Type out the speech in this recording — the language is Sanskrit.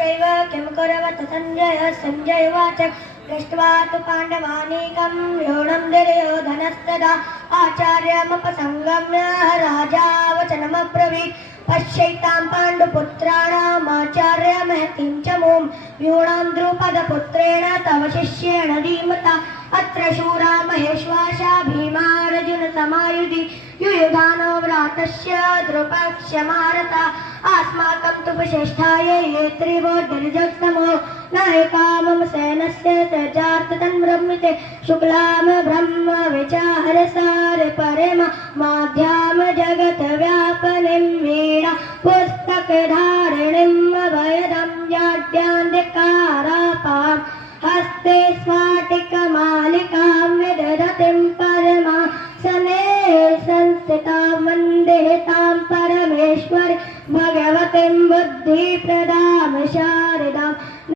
चैव किं कुर्वत संजय उवाच दृष्ट्वा तु पाण्डवानीकं योनं दुर्योधनस्तदा आचार्यमुपसंगम्य राजा वचनमब्रवीत् पश्यैतां पाण्डुपुत्राणामाचार्यमहतीं च मूं यूणां द्रुपदपुत्रेण तव शिष्येण धीमता अत्र शूरा महेश्वासा भीमार्जुनसमायुधि युयुधानो व्रातस्य द्रुपक्षमारता अस्माकं तु विशिष्टाय ये त्रिवोर्जगस्तमो नायका मम सैन्यस्य त्यजार्थतन्ब्रह्मिते शुक्लां ब्रह्म विचारसार परेम माध्यां जगत् व्यापनीं वीणा पुस्तकधारिणीं अभयदं जाड्यान्धिकारापां हस्ते स्फाटिकमालिकां विदधतीं परमासने संस्थितां वन्दे तां परमेश्वरी भगवतीं बुद्धिप्रदां शारदाम्।